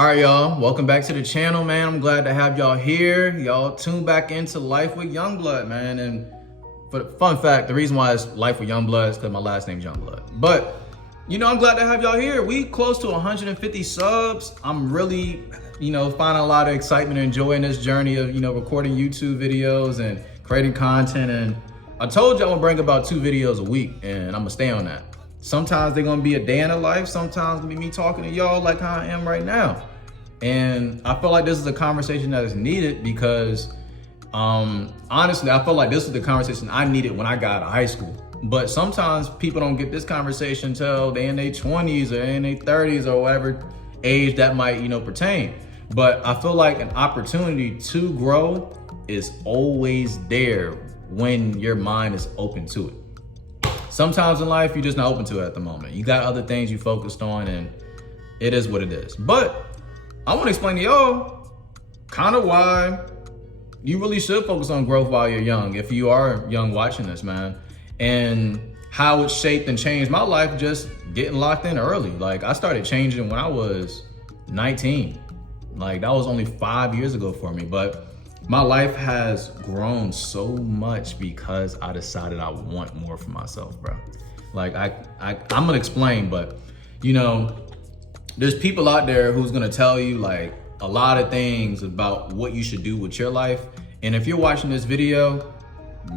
All right, y'all, welcome back to the channel, man. I'm glad to have y'all here. Y'all tune back into Life with Youngblood, man. And for the fun fact, the reason why it's Life with Youngblood is because my last name's Youngblood. But, I'm glad to have y'all here. We close to 150 subs. I'm really, finding a lot of excitement and joy in this journey of, recording YouTube videos and creating content. And I told you I'm gonna bring about 2 videos a week, and I'm gonna stay on that. Sometimes they're gonna be a day in the life. Sometimes it's gonna be me talking to y'all like how I am right now. And I feel like this is a conversation that is needed because, honestly, I feel like this is the conversation I needed when I got out of high school. But sometimes people don't get this conversation until they in their 20s or in their 30s or whatever age that might, pertain. But I feel like an opportunity to grow is always there when your mind is open to it. Sometimes in life, you're just not open to it at the moment. You got other things you focused on, and it is what it is. But I want to explain to y'all kind of why you really should focus on growth while you're young, if you are young watching this, man, and how it shaped and changed my life just getting locked in early. Like, I started changing when I was 19. Like, that was only 5 years ago for me, but my life has grown so much because I decided I want more for myself, bro. Like, I'm gonna explain, but there's people out there who's gonna tell you like a lot of things about what you should do with your life. And if you're watching this video,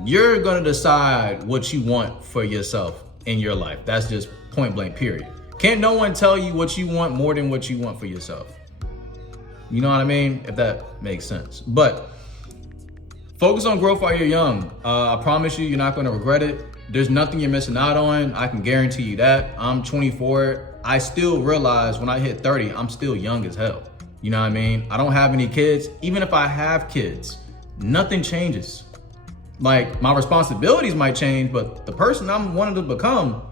you're gonna decide what you want for yourself in your life. That's just point blank, period. Can't no one tell you what you want more than what you want for yourself. You know what I mean? If that makes sense. But focus on growth while you're young. I promise you're not gonna regret it. There's nothing you're missing out on. I can guarantee you that. I'm 24. I still realize when I hit 30, I'm still young as hell. You know what I mean? I don't have any kids. Even if I have kids, nothing changes. Like, my responsibilities might change, but the person I'm wanting to become,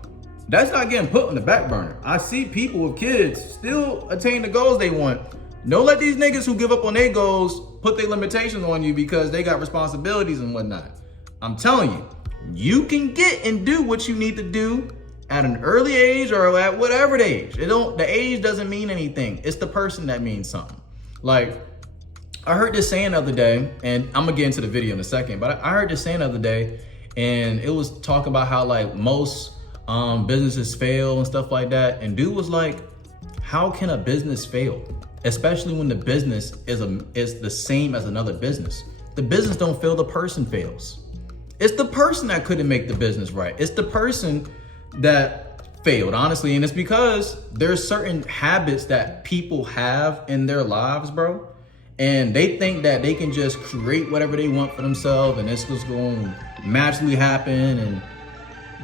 that's not getting put on the back burner. I see people with kids still attain the goals they want. Don't let these niggas who give up on their goals put their limitations on you because they got responsibilities and whatnot. I'm telling you, you can get and do what you need to do at an early age or at whatever age. The age doesn't mean anything. It's the person that means something. Like, I heard this saying the other day, and I'm gonna get into the video in a second, but I heard this saying the other day, and it was talking about how like most businesses fail and stuff like that. And dude was like, how can a business fail? Especially when the business is the same as another business. The business don't fail, the person fails. It's the person that couldn't make the business right. It's the person that failed, honestly. And it's because there's certain habits that people have in their lives, bro. And they think that they can just create whatever they want for themselves and it's just going to magically happen. And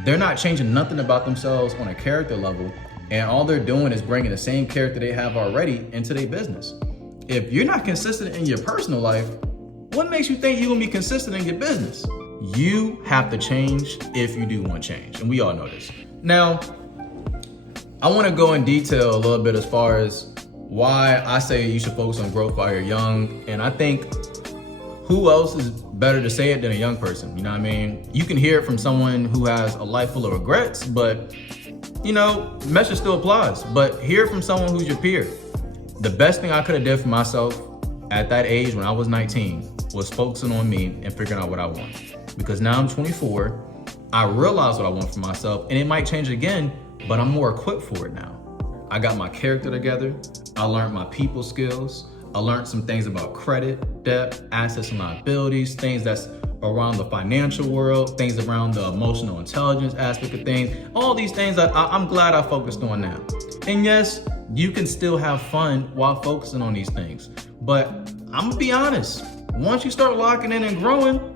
they're not changing nothing about themselves on a character level. And all they're doing is bringing the same character they have already into their business. If you're not consistent in your personal life, what makes you think you're gonna be consistent in your business? You have to change if you do want change. And we all know this. Now, I wanna go in detail a little bit as far as why I say you should focus on growth while you're young. And I think who else is better to say it than a young person? You know what I mean? You can hear it from someone who has a life full of regrets, but the message still applies. But hear it from someone who's your peer. The best thing I could have did for myself at that age when I was 19 was focusing on me and figuring out what I want. Because now I'm 24, I realize what I want for myself, and it might change again, but I'm more equipped for it now. I got my character together. I learned my people skills. I learned some things about credit, debt, assets and liabilities, things that's around the financial world, things around the emotional intelligence aspect of things. All these things I'm glad I focused on now. And yes, you can still have fun while focusing on these things. But I'm gonna be honest, once you start locking in and growing,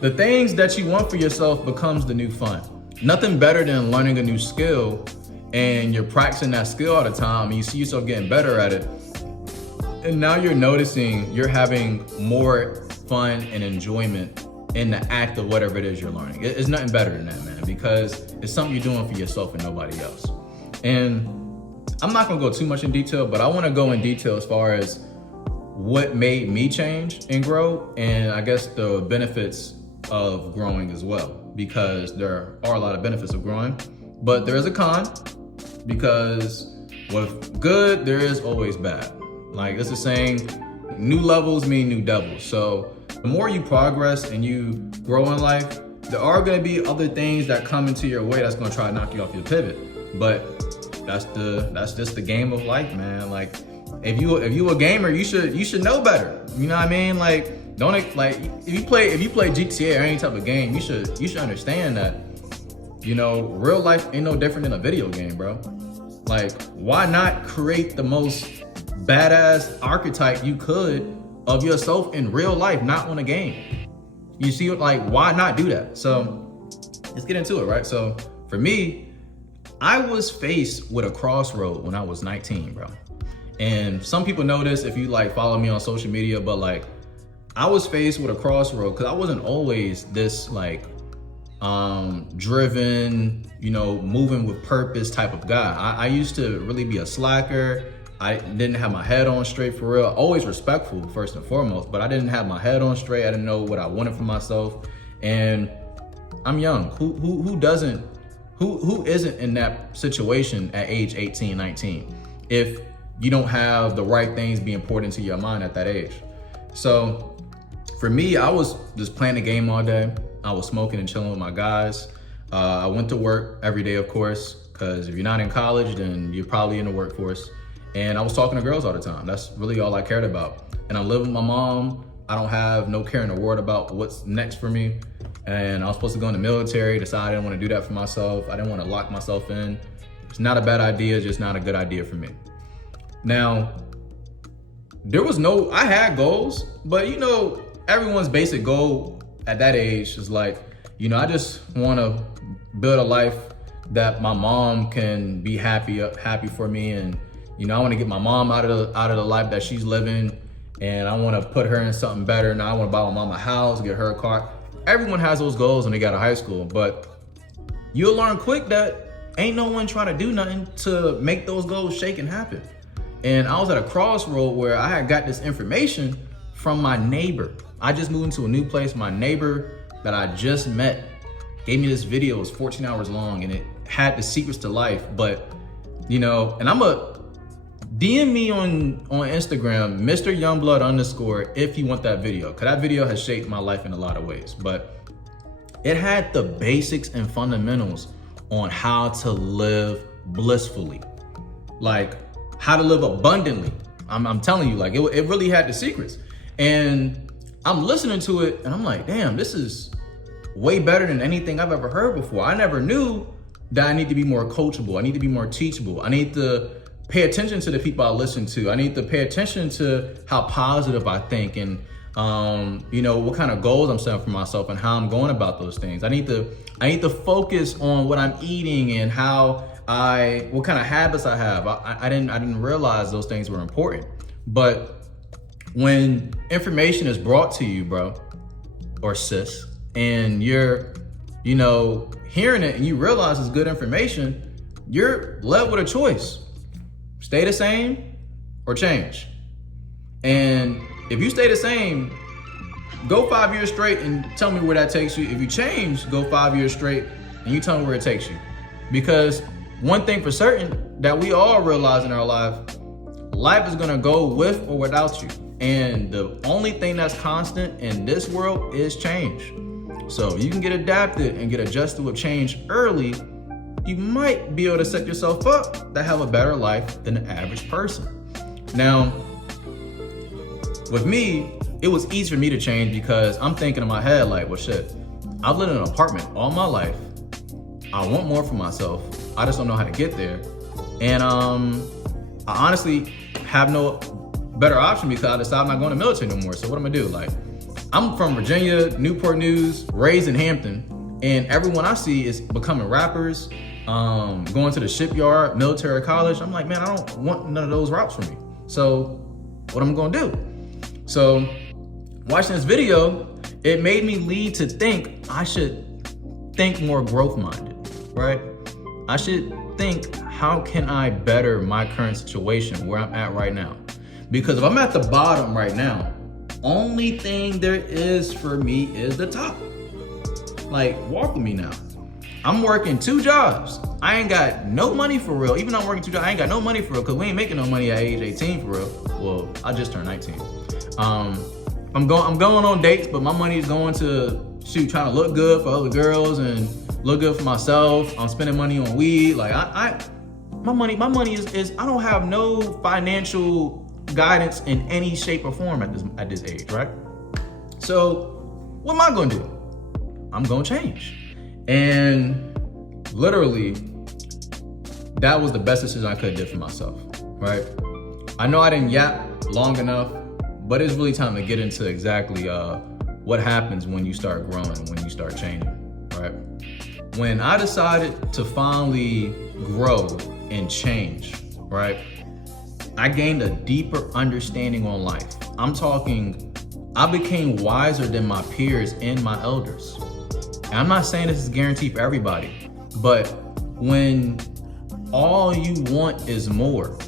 the things that you want for yourself becomes the new fun. Nothing better than learning a new skill and you're practicing that skill all the time and you see yourself getting better at it. And now you're noticing you're having more fun and enjoyment in the act of whatever it is you're learning. It's nothing better than that, man, because it's something you're doing for yourself and nobody else. And I'm not gonna go too much in detail, but I wanna go in detail as far as what made me change and grow, and I guess the benefits of growing as well, because there are a lot of benefits of growing, but there is a con, because with good, there is always bad. Like it's a saying, new levels mean new devils. So the more you progress and you grow in life, there are gonna be other things that come into your way that's gonna try to knock you off your pivot. But that's just the game of life, man. Like if you a gamer, you should know better. You know what I mean? Like don't like if you play GTA or any type of game, you should understand that, you know, real life ain't no different than a video game, bro. Like why not create the most badass archetype you could of yourself in real life, not on a game? You see, like why not do that? So let's get into it, right? So for me, I was faced with a crossroad when I was 19, bro. And some people know this if you like follow me on social media, but like I was faced with a crossroad because I wasn't always this like driven, you know, moving with purpose type of guy. I used to really be a slacker. I didn't have my head on straight for real. Always respectful first and foremost, but I didn't have my head on straight. I didn't know what I wanted for myself. And I'm young. Who isn't in that situation at age 18, 19, if you don't have the right things being poured into your mind at that age? So for me, I was just playing the game all day. I was smoking and chilling with my guys. I went to work every day, of course, because if you're not in college, then you're probably in the workforce. And I was talking to girls all the time. That's really all I cared about. And I live with my mom. I don't have no care in the world about what's next for me. And I was supposed to go in the military, decided I didn't want to do that for myself. I didn't want to lock myself in. It's not a bad idea, just not a good idea for me. Now, I had goals, but you know, everyone's basic goal at that age is like, you know, I just want to build a life that my mom can be happy for me. And, you know, I want to get my mom out of the life that she's living, and I want to put her in something better. Now I want to buy my mom a house, get her a car. Everyone has those goals when they got out of high school, but you'll learn quick that ain't no one trying to do nothing to make those goals shake and happen. And I was at a crossroad where I had got this information from my neighbor. I just moved into a new place. My neighbor that I just met gave me this video. It was 14 hours long and it had the secrets to life. But, you know, and DM me on Instagram, Mr. Youngblood_, if you want that video, because that video has shaped my life in a lot of ways. But it had the basics and fundamentals on how to live blissfully, like how to live abundantly. I'm telling you, like it really had the secrets. And I'm listening to it and I'm like, damn, this is way better than anything I've ever heard before. I never knew that I need to be more coachable. I need to be more teachable. I need to pay attention to the people I listen to. I need to pay attention to how positive I think and, you know, what kind of goals I'm setting for myself and how I'm going about those things. I need to focus on what I'm eating and what kind of habits I have. I didn't realize those things were important. But when information is brought to you, bro, or sis, and you're, you know, hearing it and you realize it's good information, you're left with a choice. Stay the same or change. And if you stay the same, go 5 years straight and tell me where that takes you. If you change, go 5 years straight and you tell me where it takes you. Because one thing for certain that we all realize in our life is gonna go with or without you. And the only thing that's constant in this world is change. So if you can get adapted and get adjusted with change early, you might be able to set yourself up to have a better life than the average person. Now, with me, it was easy for me to change because I'm thinking in my head like, well, shit, I've lived in an apartment all my life. I want more for myself. I just don't know how to get there. And I honestly have no better option because I decided I'm not going to military no more. So what am I gonna do? Like, I'm from Virginia, Newport News, raised in Hampton, and everyone I see is becoming rappers, going to the shipyard, military, college. I'm like, man, I don't want none of those routes for me. So what am I gonna do? So watching this video, it made me lead to think I should think more growth minded, right? I should think, how can I better my current situation where I'm at right now? Because if I'm at the bottom right now, only thing there is for me is the top. Like, walk with me now. I'm working 2 jobs. I ain't got no money for real. Even though I'm working 2 jobs, I ain't got no money for real because we ain't making no money at age 18 for real. Well, I just turned 19. I'm going on dates, but my money is going to trying to look good for other girls and look good for myself. I'm spending money on weed. Like my money is I don't have no financial guidance in any shape or form at this age, right? So what am I gonna do? I'm gonna change. And literally, that was the best decision I could have did for myself, right? I know I didn't yap long enough, but it's really time to get into exactly what happens when you start growing, when you start changing, right? When I decided to finally grow and change, right? I gained a deeper understanding on life. I'm talking, I became wiser than my peers and my elders. And I'm not saying this is guaranteed for everybody, but when all you want is more,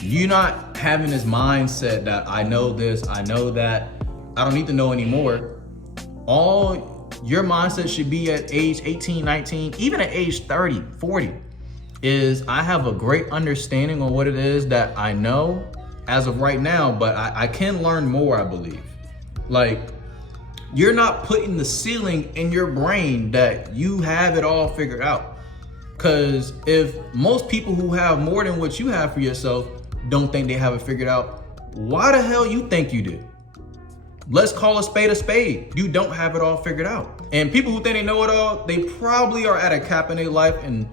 you're not having this mindset that I know this, I know that, I don't need to know anymore. All your mindset should be at age 18, 19, even at age 30, 40, is I have a great understanding on what it is that I know as of right now, but I can learn more, I believe. Like, you're not putting the ceiling in your brain that you have it all figured out. Because if most people who have more than what you have for yourself don't think they have it figured out, why the hell you think you do? Let's call a spade a spade. You don't have it all figured out. And people who think they know it all, they probably are at a cap in their life and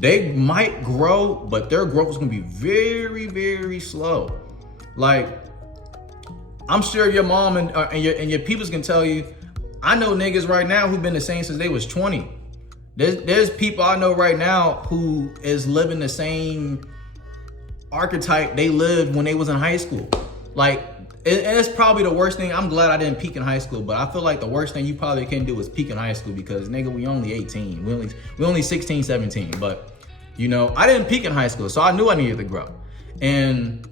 they might grow, but their growth is gonna be very, very slow. Like, I'm sure your mom and your peoples can tell you, I know niggas right now who've been the same since they was 20. There's people I know right now who is living the same archetype they lived when they was in high school. Like, and it's probably the worst thing. I'm glad I didn't peak in high school, but I feel like the worst thing you probably can do is peak in high school because nigga, we only 18. We only 16, 17. But you know, I didn't peak in high school, so I knew I needed to grow. And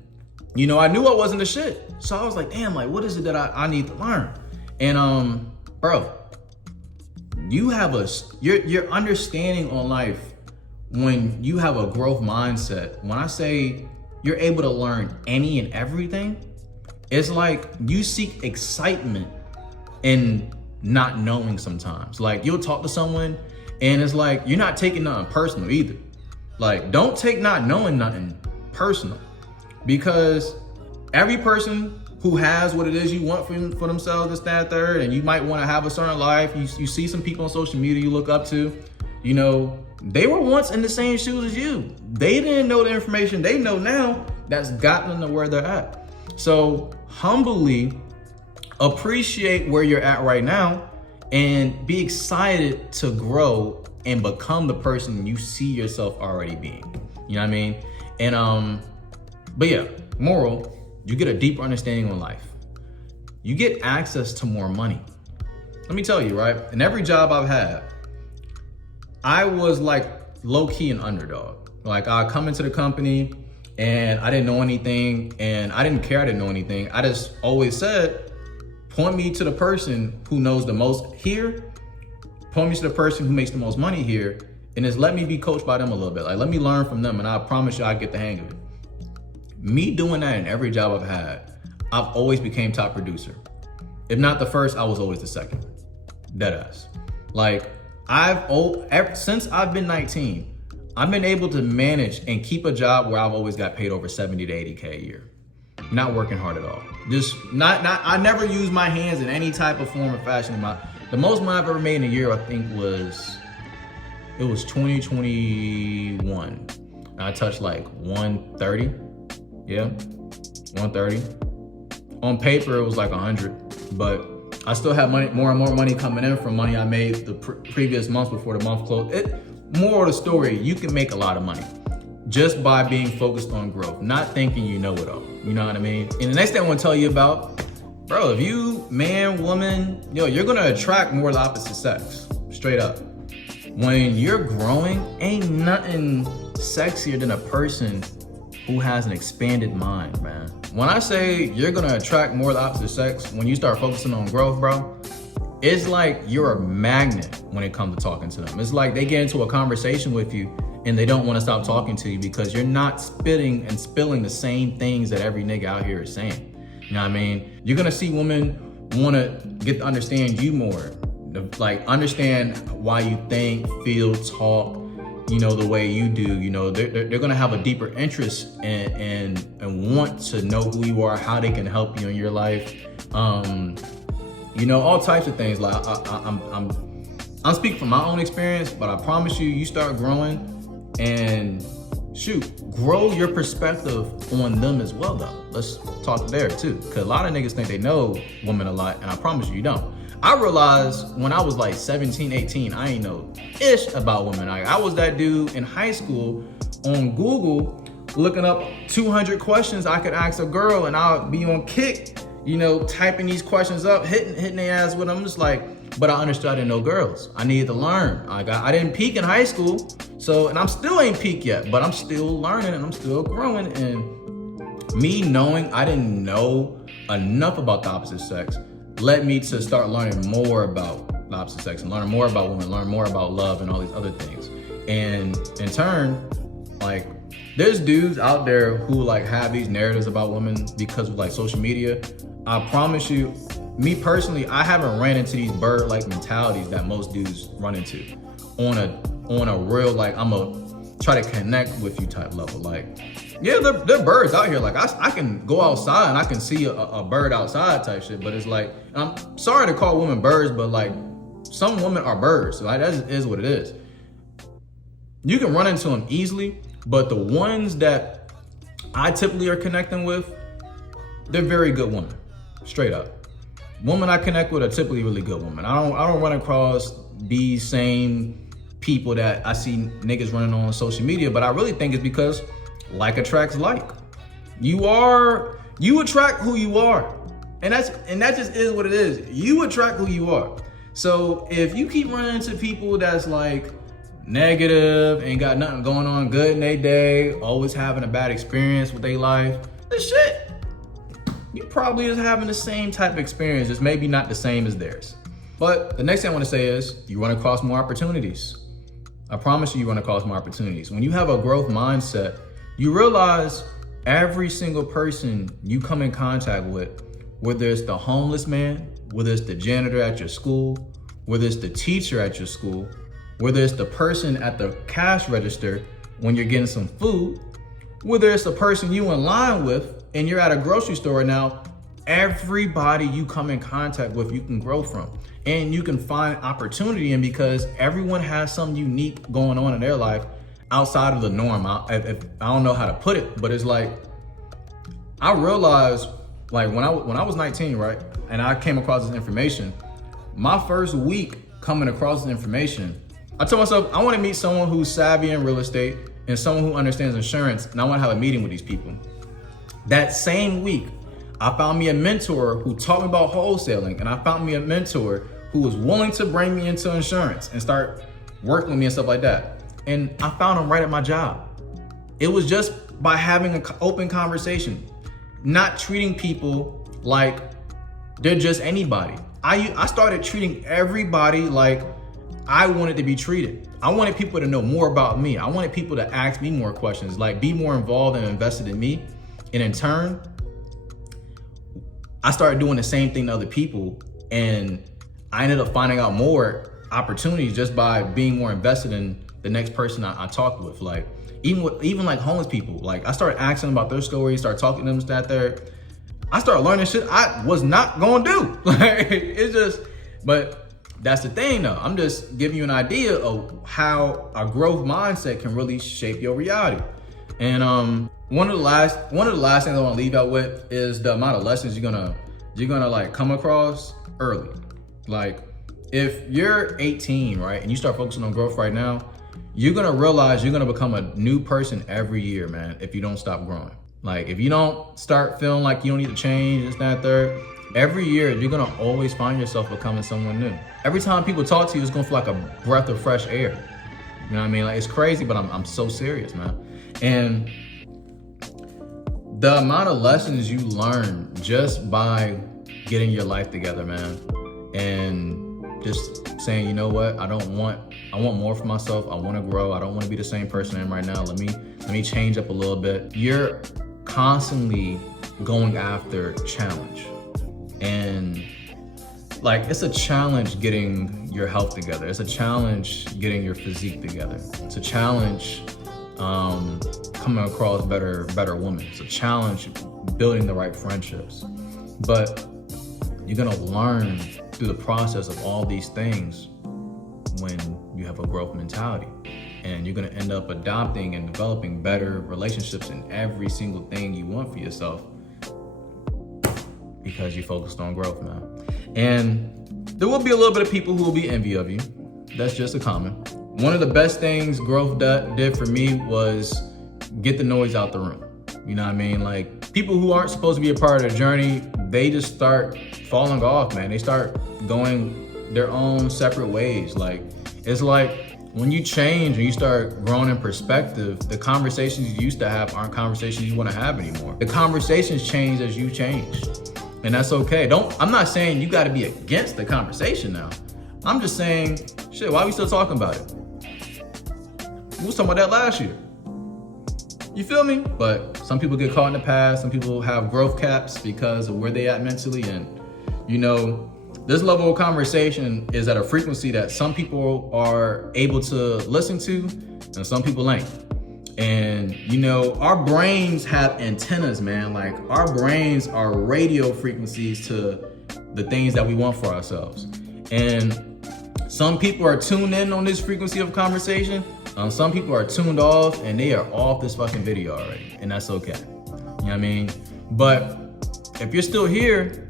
you know, I knew I wasn't the shit. So I was like, damn, like what is it that I need to learn? And bro, you have your understanding on life when you have a growth mindset. When I say you're able to learn any and everything, it's like you seek excitement in not knowing sometimes. Like you'll talk to someone and it's like, you're not taking nothing personal either. Like, don't take not knowing nothing personal, because every person who has what it is you want for themselves, this, that, third, and you might want to have a certain life. You see some people on social media you look up to, you know, they were once in the same shoes as you. They didn't know the information they know now that's gotten them to where they're at. So humbly appreciate where you're at right now and be excited to grow and become the person you see yourself already being. You know what I mean? And but yeah, moral, you get a deeper understanding on life. You get access to more money. Let me tell you, right? In every job I've had, I was like low-key an underdog. Like, I come into the company and I didn't know anything, and I didn't care I didn't know anything. I just always said, point me to the person who knows the most here, point me to the person who makes the most money here, and just let me be coached by them a little bit. Like, let me learn from them, and I promise you I get the hang of it. Me doing that in every job I've had, I've always became top producer. If not the first, I was always the second. Deadass. Like, since I've been 19, I've been able to manage and keep a job where I've always got paid over 70 to 80K a year. Not working hard at all. Just I never used my hands in any type of form or fashion. The most money I've ever made in a year, I think was 2021. And I touched like 130. Yeah, 130. On paper, it was like 100, but I still have money, more and more money coming in from money I made the previous months before the month closed. More of the story, you can make a lot of money just by being focused on growth, not thinking you know it all. You know what I mean? And the next thing I want to tell you about, bro, if you, man, woman, you're gonna attract more of the opposite sex, straight up. When you're growing, ain't nothing sexier than a person who has an expanded mind, man. When I say you're gonna attract more of the opposite sex when you start focusing on growth, bro, it's like you're a magnet when it comes to talking to them. It's like they get into a conversation with you and they don't want to stop talking to you because you're not spitting and spilling the same things that every nigga out here is saying. You know what I mean? You're gonna see women want to get to understand you more, like understand why you think, feel, talk, you know, the way you do. You know, they're gonna have a deeper interest and want to know who you are, how they can help you in your life. You know, all types of things. Like I'm speaking from my own experience, but I promise you, you start growing and grow your perspective on them as well though. Let's talk there too. Cause a lot of niggas think they know women a lot, and I promise you, you don't. I realized when I was like 17, 18, I ain't know ish about women. I was that dude in high school on Google looking up 200 questions I could ask a girl, and I would be on Kick, you know, typing these questions up, hitting their ass with them. I'm just like, but I understood I didn't know girls. I needed to learn. I didn't peak in high school, so, and I'm still ain't peak yet, but I'm still learning and I'm still growing. And me knowing I didn't know enough about the opposite sex led me to start learning more about the opposite sex and learn more about women, learn more about love and all these other things. And in turn, like, there's dudes out there who like have these narratives about women because of like social media. I promise you, me personally, I haven't ran into these bird-like mentalities that most dudes run into on a real, like, I'm a try to connect with you type level. Like, yeah, they're birds out here. Like, I can go outside and I can see a bird outside type shit, but it's like, I'm sorry to call women birds, but like, some women are birds. So like, that is what it is. You can run into them easily, but the ones that I typically are connecting with, they're very good women, straight up. Women I connect with are typically really good women. I don't run across these same people that I see niggas running on social media, but I really think it's because like attracts like. You attract who you are. And that just is what it is. You attract who you are. So if you keep running into people that's like negative, ain't got nothing going on good in their day, always having a bad experience with their life, this shit, you probably is having the same type of experience, just maybe not the same as theirs. But the next thing I want to say is you run across more opportunities. I promise you run across more opportunities. When you have a growth mindset, you realize every single person you come in contact with, whether it's the homeless man, whether it's the janitor at your school, whether it's the teacher at your school, whether it's the person at the cash register when you're getting some food, whether it's the person you in line with and you're at a grocery store now, everybody you come in contact with, you can grow from. And you can find opportunity in because everyone has something unique going on in their life outside of the norm. I don't know how to put it, but it's like, I realized like when I was 19, right? And I came across this information, my first week coming across this information, I told myself, I want to meet someone who's savvy in real estate and someone who understands insurance, and I want to have a meeting with these people. That same week, I found me a mentor who taught me about wholesaling, and I found me a mentor who was willing to bring me into insurance and start working with me and stuff like that. And I found him right at my job. It was just by having an open conversation, not treating people like they're just anybody. I started treating everybody like I wanted to be treated. I wanted people to know more about me. I wanted people to ask me more questions, like be more involved and invested in me. And in turn, I started doing the same thing to other people, and I ended up finding out more opportunities just by being more invested in the next person I talked with. Like even like homeless people, like I started asking them about their stories, started talking to them that there. I started learning shit I was not gonna do. Like it's just, but that's the thing though. I'm just giving you an idea of how a growth mindset can really shape your reality. And one of the last things I want to leave out with is the amount of lessons you're gonna like come across early. Like if you're 18, right, and you start focusing on growth right now, you're gonna realize you're gonna become a new person every year, man, if you don't stop growing. Like if you don't start feeling like you don't need to change, this, that, third, every year you're gonna always find yourself becoming someone new. Every time people talk to you, it's gonna feel like a breath of fresh air. You know what I mean? Like it's crazy, but I'm so serious, man. And the amount of lessons you learn just by getting your life together, man, and just saying, you know what, I want more for myself. I want to grow. I don't want to be the same person I am right now. Let me change up a little bit. You're constantly going after challenge. And like, it's a challenge getting your health together. It's a challenge getting your physique together. It's a challenge coming across better women. It's a challenge building the right friendships. But you're gonna learn through the process of all these things when you have a growth mentality. And you're gonna end up adopting and developing better relationships in every single thing you want for yourself because you focused on growth, man. And there will be a little bit of people who will be envy of you. That's just a common. One of the best things growth did for me was get the noise out the room. You know what I mean? Like, people who aren't supposed to be a part of the journey, they just start falling off, man. They start going their own separate ways. Like, it's like when you change and you start growing in perspective, the conversations you used to have aren't conversations you want to have anymore. The conversations change as you change. And that's okay. I'm not saying you got to be against the conversation now. I'm just saying, shit, why are we still talking about it? We was talking about that last year. You feel me? But some people get caught in the past. Some people have growth caps because of where they at mentally. And, you know, this level of conversation is at a frequency that some people are able to listen to and some people ain't. And, you know, our brains have antennas, man. Like, our brains are radio frequencies to the things that we want for ourselves. And some people are tuned in on this frequency of conversation. Some people are tuned off and they are off this fucking video already. And that's okay. You know what I mean? But if you're still here,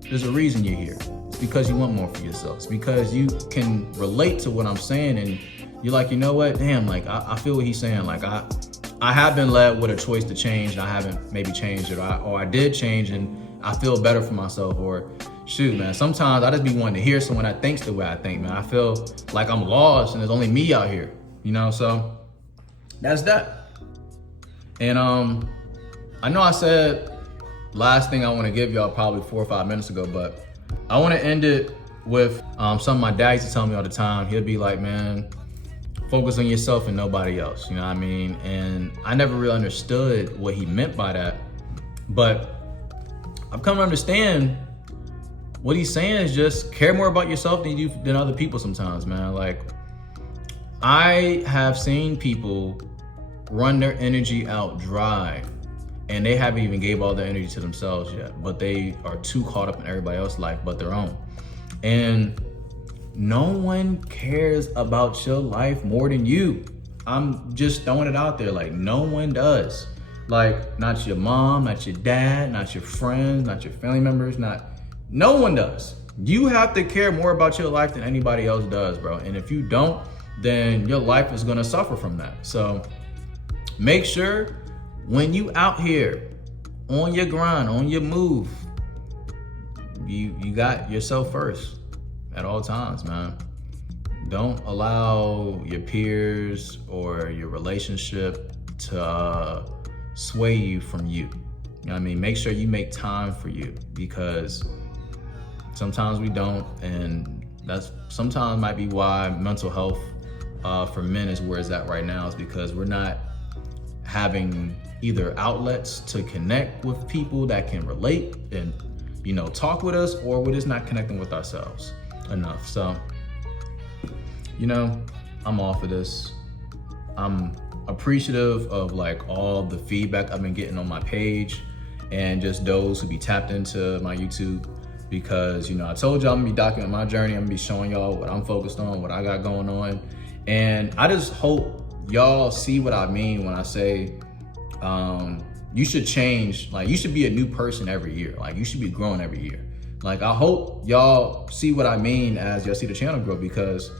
there's a reason you're here. It's because you want more for yourself. It's because you can relate to what I'm saying and you're like, you know what? Damn, like, I feel what he's saying. Like, I have been led with a choice to change and I haven't maybe changed it. Or I did change and I feel better for myself. Or shoot, man, sometimes I just be wanting to hear someone that thinks the way I think, man. I feel like I'm lost and there's only me out here, you know? So that's that. And I know I said last thing I want to give y'all probably 4 or 5 minutes ago, but I want to end it with something my dad used to tell me all the time. He'll be like, man, focus on yourself and nobody else, you know what I mean? And I never really understood what he meant by that, but I've come to understand what he's saying is just care more about yourself than other people sometimes, man. Like, I have seen people run their energy out dry and they haven't even gave all their energy to themselves yet, but they are too caught up in everybody else's life but their own. And no one cares about your life more than you. I'm just throwing it out there. Like, no one does. Like, not your mom, not your dad, not your friends, not your family members, no one does. You have to care more about your life than anybody else does, bro. And if you don't, then your life is gonna suffer from that. So make sure when you out here on your grind, on your move, you got yourself first at all times, man. Don't allow your peers or your relationship to sway you from you. You know what I mean? Make sure you make time for you, because sometimes we don't, and that's sometimes might be why mental health for men is where it's at right now, is because we're not having either outlets to connect with people that can relate and, you know, talk with us, or we're just not connecting with ourselves enough. So, you know, I'm off of this. I'm appreciative of like all the feedback I've been getting on my page and just those who be tapped into my YouTube, because, you know, I told y'all I'm gonna be documenting my journey. I'm gonna be showing y'all what I'm focused on, what I got going on. And I just hope y'all see what I mean when I say you should change. Like, you should be a new person every year. Like, you should be growing every year. Like, I hope y'all see what I mean as y'all see the channel grow, because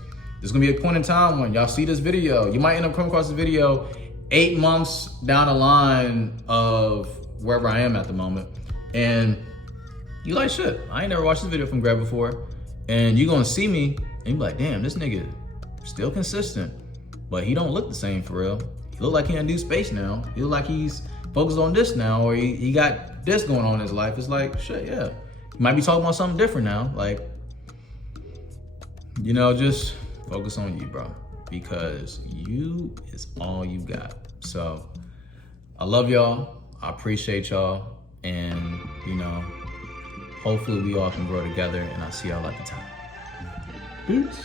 there's gonna be a point in time when y'all see this video, you might end up coming across this video 8 months down the line of wherever I am at the moment, and you like, shit, I ain't never watched this video from Greg before, and you gonna see me and you be like, damn, this nigga still consistent, but he don't look the same for real. He look like he in a new space now. He look like he's focused on this now, or he got this going on in his life. It's like, shit, yeah. He might be talking about something different now. Like, you know, just focus on you, bro, because you is all you got. So I love y'all. I appreciate y'all. And, you know, hopefully we all can grow together, and I'll see y'all at the time. Peace.